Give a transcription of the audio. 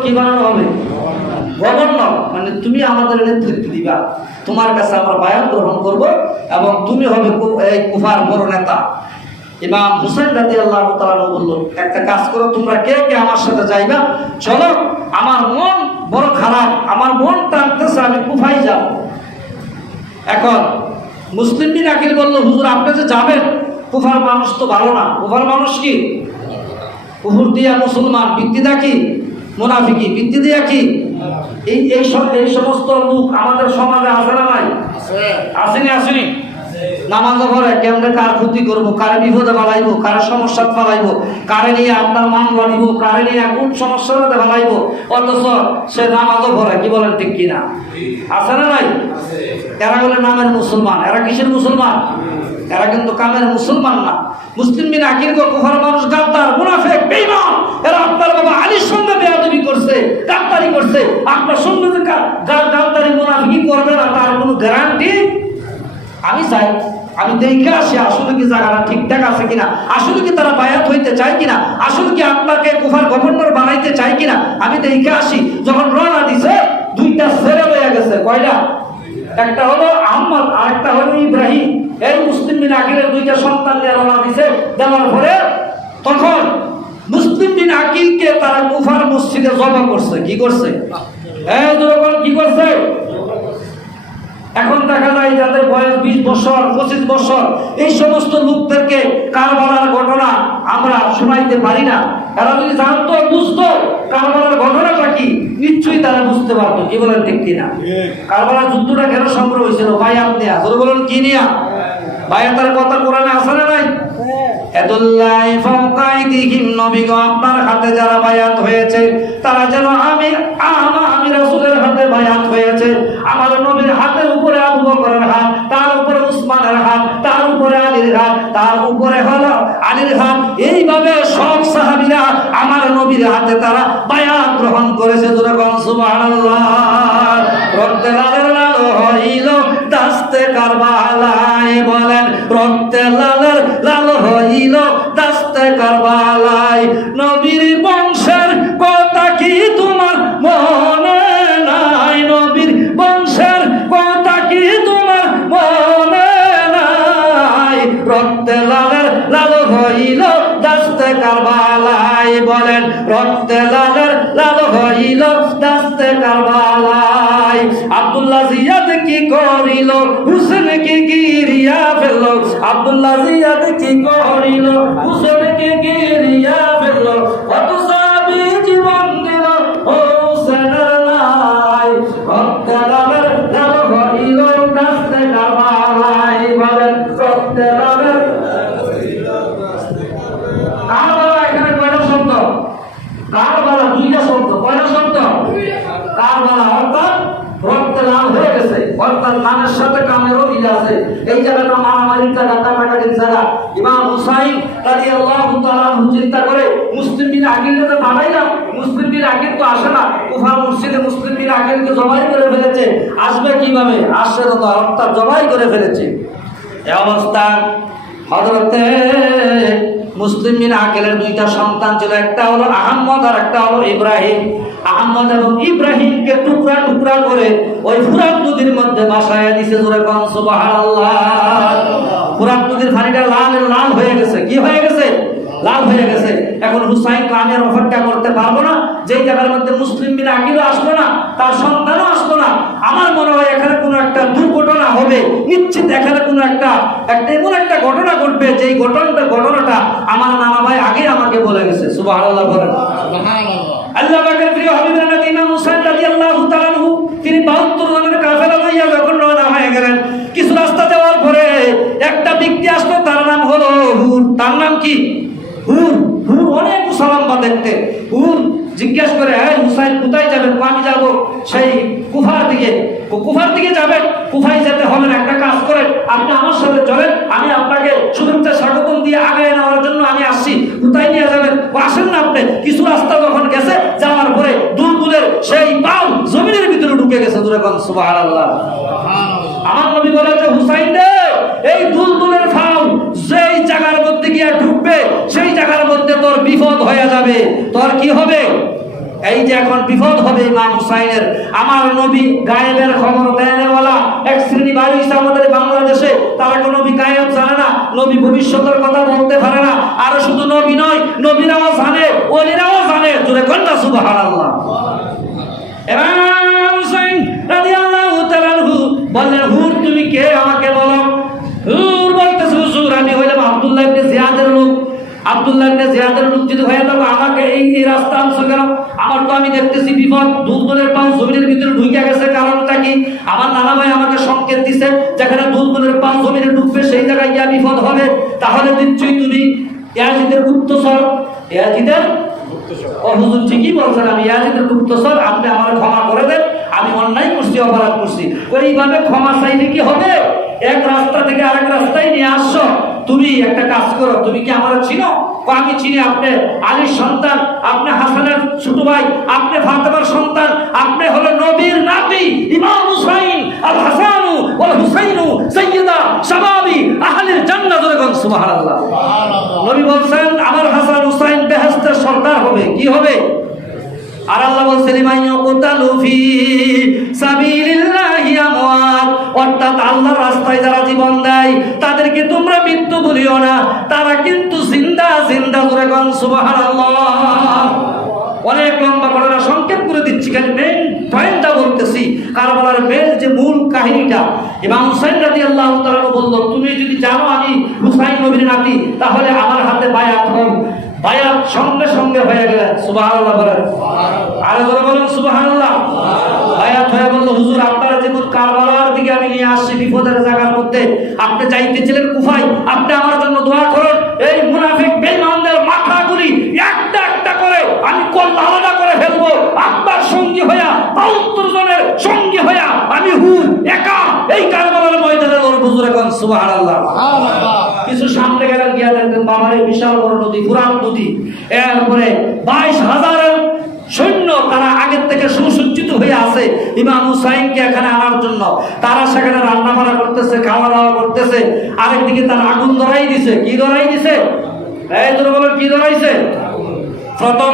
কি বানানো হবে? গভর্নর মানে তুমি আমাদের নেতৃত্ব দিবা। তোমার কাছে আমরা বায়াত গ্রহণ করব এবং তুমি হবে এই কুফার বড় নেতা। ইমাম হুসেন রাজি আল্লাহ তাআলা বলল, একটা কাজ করো, তোমরা কে কে আমার সাথে যাইবা? চলো, আমার মন বড় খারাপ, আমার মন টানতেছে, আমি কুফাই যাব। এখন মুসলিম বিন আকিল বলল, হুজুর, আপনি যে যাবেন, কুফার মানুষ তো ভালো না। কুফার মানুষ কি? কুহুর দিয়া মুসলমান বিদ্যিদা কি? মুনাফিকি বৃত্তি দিয়া কি? এই এই সব এই সমস্ত লোক আমাদের সমাজে আছে না নাই? আসেনি আসেনি? নামাজ পড়ে কেমনে কার ক্ষতি করব? কারে বিপদে বাড়াইবো কারে সমস্যা ফালাইবো? কারে নিয়ে আপনার মামলা নিব কারে নিয়ে কোন সমস্যার মধ্যে অথচ সে নামাজও পড়ে কি বলেন ঠিক কিনা? আছে না নাই? এরা বলে নামের মুসলমান। এরা কিসের মুসলমান? এরা কিন্তু কামের মুসলমান না। মুসলিম বিন আকির কুফার মানুষ গাদ্দার মুনাফিক বেঈমান। এরা আপনার বাবা করছে করছে আপনার সঙ্গে যে গা- করবে না, তার কোনো গ্যারান্টি আমি চাই আমি দেখে আসি, আসলে কি জায়গাটা ঠিকঠাক আছে কিনা? আসলে কি তারা বায়াত হইতে চায় কিনা? আসলে কি আপনাকে কুফার গভর্নর বানাইতে চায় কিনা? আমি দেখে আসি, যখন রওনা দিছে, দুইটা ছেলে হয়ে গেছে। কয়টা? একটা হলো আহমদ, আর একটা হলো ইব্রাহিম। এই মুসলিম বিন আকিলের দুইটা সন্তান নিয়ে রওনা দিছে, দেওয়ার পরে তখন আকিলকে তারা কুফার মসজিদে জমা করছে। কি করছে? কি করছে? এখন দেখা যায় যাদের বয়স বিশ বছর পঁচিশ বছর এই সমস্ত লোকদেরকে কারবালার ঘটনা আমরা শোনাইতে পারি না। এরা যদি জানতো বুঝতো কারবালার ঘটনাটা কি নিশ্চয়ই তারা বুঝতে পারতো। কি বলেন ঠিক কিনা? কারবালার যুদ্ধটা কেন সংগ্রহ হয়েছিল? ভাই আপনি বলেন কি নিয়া? কথা কোরআনে আছে না নাই? এদুল্লাহ ফাওকাইদিহিম নবী গো আপনার হাতে যারা বায়াত হয়েছে তারা যেন আমি আমা আমি রাসূলের হাতে বায়াত হয়েছে। আমার নবীর হাতের উপরে আবু বকরের হাত তার উপরে উসমানের হাত তার উপরে আলীর হাত তার উপরে হলো আলীর হাত। এইভাবে সব সাহাবীরা আমার নবীর হাতে তারা বায়াত গ্রহণ করেছে। তোরা কোন সুবহানাল্লাহ। রক্তে লাল হইল দাস্তে কারবালায় বলেন, রক্তে লালের লাল হইল দাস্তে কারবালায়। নবীর বংশের কথা কি তোমার মনে নাই? নবীর বংশের কথা কি তোমার মনে নাই? রক্তে লালের লাল হইল দাস্তে কারবালায়। বলেন, রক্তে লালের লাল হইল দাস্তে কারবালায়। আব্দুল্লাহ জিয়াদ কি করিল? হুসেন কি গিরিয়া ফেলল? আব্দুল্লাহ জিয়াদ কি করিল? হুসেন কি গিরিয়া ফেলল? কত সাবি জীবন দিল হুসেনের লাই লালের লাল হইল দাস্তে কারবালায় বলেন লালের কারবালা এখানে কয়টা শব্দ? কারবালা দুইটা শব্দ, কয়টা শব্দ? কারবালা অর্থাৎ রক্তে লাল হয়ে গেছে অর্থাৎ নামের সাথে কামেরও মিল আছে। এই জায়গাটা মারামারির জায়গা কাটাকাটির জায়গা। ইমাম হুসাইন তাআলা আনহু চিন্তা করে, মুসলিম বিন আকিলকে বানাইলাম মুসলিম বিন আকিল তো আসে না। কুফা মসজিদে মুসলিম বিন আকিলকে জবাই করে ফেলেছে। আসবে কীভাবে? আসছে তো অর্থাৎ জবাই করে ফেলেছে। এ অবস্থা। হজরতে মুসলিম বিন আকেলের দুইটা সন্তান ছিল। একটা হলো আহম্মদ আর একটা হলো ইব্রাহিম। আহম্মদ এবং ইব্রাহিমকে টুকরা টুকরা করে ওই ফুরাত নদীর মধ্যে বাসায় দিছে জোরে কন আল্লাহ ফুরাত নদীর পানিটা লাল লাল হয়ে গেছে। কি হয়ে গেছে? লাল হয়ে গেছে। এখন হুসাইন কামের অপেক্ষা করতে পারব না। যেই জায়গার মধ্যে মুসলিম বিন আকিলও আসলো না তার সন্তানও আসলো না। আমার মনে হয় এখানে কোনো একটা দুর্ঘটনা হবে। নিশ্চিত এখানে কোনো একটা একটা এমন একটা ঘটনা ঘটবে যেই ঘটনাটা ঘটনাটা আমার নানা ভাই আগে আমাকে বলে গেছে। সুবাহ আল্লাহ বলেন আল্লাহ পাকের প্রিয় হাবিবের নবী ইমাম হুসাইন রাদিয়াল্লাহু তাআলা তিনি 72 জনের কাফেলা লইয়া যখন রওনা হয়ে গেলেন কিছু রাস্তা যাওয়ার পরে একটা ব্যক্তি আসলো তার নাম হলো হুর। তার নাম কি? হুর হুর অনেক মুসলমান দেখতে। হুর জিজ্ঞেস করে হ্যাঁ হুসাইন কোথায় যাবেন? আমি যাব সেই কুফার দিকে। কুফার দিকে যাবেন? কুফায় যেতে হবে না একটা কাজ করেন। আপনি আমার সাথে চলেন আমি আপনাকে শুভেচ্ছা স্বাগতম দিয়ে আগে নেওয়ার জন্য আমি আসছি। কোথায় নিয়ে যাবেন? আসেন না আপনি। কিছু রাস্তা যখন গেছে যাওয়ার পরে দুলদুলের সেই পাও জমিনের ভিতরে ঢুকে গেছে। দূরে সুবহানাল্লাহ। আমার নবী বলে যে হুসাইন রে এই দুলদুলের তোর বিপদ হয়ে যাবে। তোর কি হবে? এই যে এখন বিপদ হবে ইমাম হুসাইনের। আমার নবী গায়েবের খবর দেয়নেওয়ালা এক শ্রেণি বাড়ি আমাদের বাংলাদেশে, তারা কোনো নবী গায়েব জানে না। নবী ভবিষ্যতের কথা বলতে পারে না। আর শুধু নবী নয়, নবীরাও জানে, ওলিরাও জানে। জোরে কন্যা সুবহানাল্লাহ। ইমাম হুসাইন রাদিয়াল্লাহু তাআলা বললেন, হুর, তুমি কে? আমাকে বলো। আব্দুল্লাহ জিয়াদের লোক হয়ে থাকো আমাকে এই এই রাস্তা আনছো কেন? আমার তো আমি দেখতেছি বিপদ। দুলদুলের পাও জমিনের ভিতরে ঢুকে গেছে। কারণটা কি? আমার নানা ভাই আমাকে সংকেত দিছে, যেখানে দুলদুলের পাও জমিনে ঢুকবে, সেই জায়গায় গিয়া বিপদ হবে। তাহলে নিশ্চয়ই তুমি ইয়াজিদের গুপ্তচর। ইয়াজিদের? হুজুর ঠিকই বলছেন আমি। ইয়াজিদের গুপ্তচর, আপনি আমার ক্ষমা করে দেন। আমি অন্যায় করছি, অপরাধ করছি। ওইভাবে ক্ষমা চাইলে কি হবে? এক রাস্তা থেকে আরেক রাস্তায় নিয়ে আসছো। তুমি একটা কাজ করো তুমি কি আমার চিনো? আমি চিনি আপনি আলীর সন্তান আপনি হাসানের ছোট ভাই আপনি ফাতেমার সন্তান আপনি হলো নবীর নাতি ইমাম হুসাইন আল হাসানু ওয়াল হুসাইনু সাইয়্যিদা শাবাবি আহলিল জান্নাত যখন সুবহানাল্লাহ। নবী বলছেন আমার হাসান হুসাইন বেহেশতের সর্দার হবে কি হবে? আর আল্লাহ বলছেন ইমাইয়া কুতালু ফি সাবিলিল্লাহি আমওয়াত। অর্থাৎ আল্লাহর রাস্তায় যারা জীবন দেয় তোমরা মৃত্যু বলিও না, তারা কিন্তু জিন্দা জিন্দা করে গন অনেক লম্বা করে না সংক্ষেপ করে দিচ্ছি, খালি মেন পয়েন্টটা বলতেছি। কারবালার মেন যে মূল কাহিনীটা, ইমাম হুসাইন রাজি আল্লাহ বলল, তুমি যদি জানো আমি হুসাইন নবীর নাতি, তাহলে আমার হাতে বায়াত হও বায়াত সঙ্গে সঙ্গে হয়ে গেলেন সুবহানাল্লাহ বলেন। আরে বলুন, সুবহানাল্লাহ। বায়াত হয়ে বলল হুজুর আপনারা যেমন কারবালার দিকে আমি নিয়ে আসছি বিপদের জায়গার মধ্যে আপনি চাইতেছিলেন কুফাই আপনি আমার জন্য দোয়া করুন। এই মুনাফিক বেঈমানদের মাথাগুলি একটা একটা করে আমি আলাদা করে ফেলব? আপনার সঙ্গী হইয়া বাহাত্তর জনের সঙ্গী হইয়া আমি হু একা এই কারবালার ময়দানে লড়ব হুজুর এখন সুবহানাল্লাহ। কিছু সামনে গেলেন গিয়া দেখবেন বাবারে বিশাল বড় নদী পুরান নদী। এরপরে বাইশ হাজারের সৈন্য তারা আগের থেকে সুসজ্জিত আছে ইমাম হুসাইনকে এখানে আনার জন্য। তারা সেখানে রান্না বান্না করতেছে খাওয়া দাওয়া করতেছে। আরেকদিকে তার আগুন ধরাই দিছে। কি ধরাই দিছে? এই তোর বলো কি ধরাইছে? প্রথম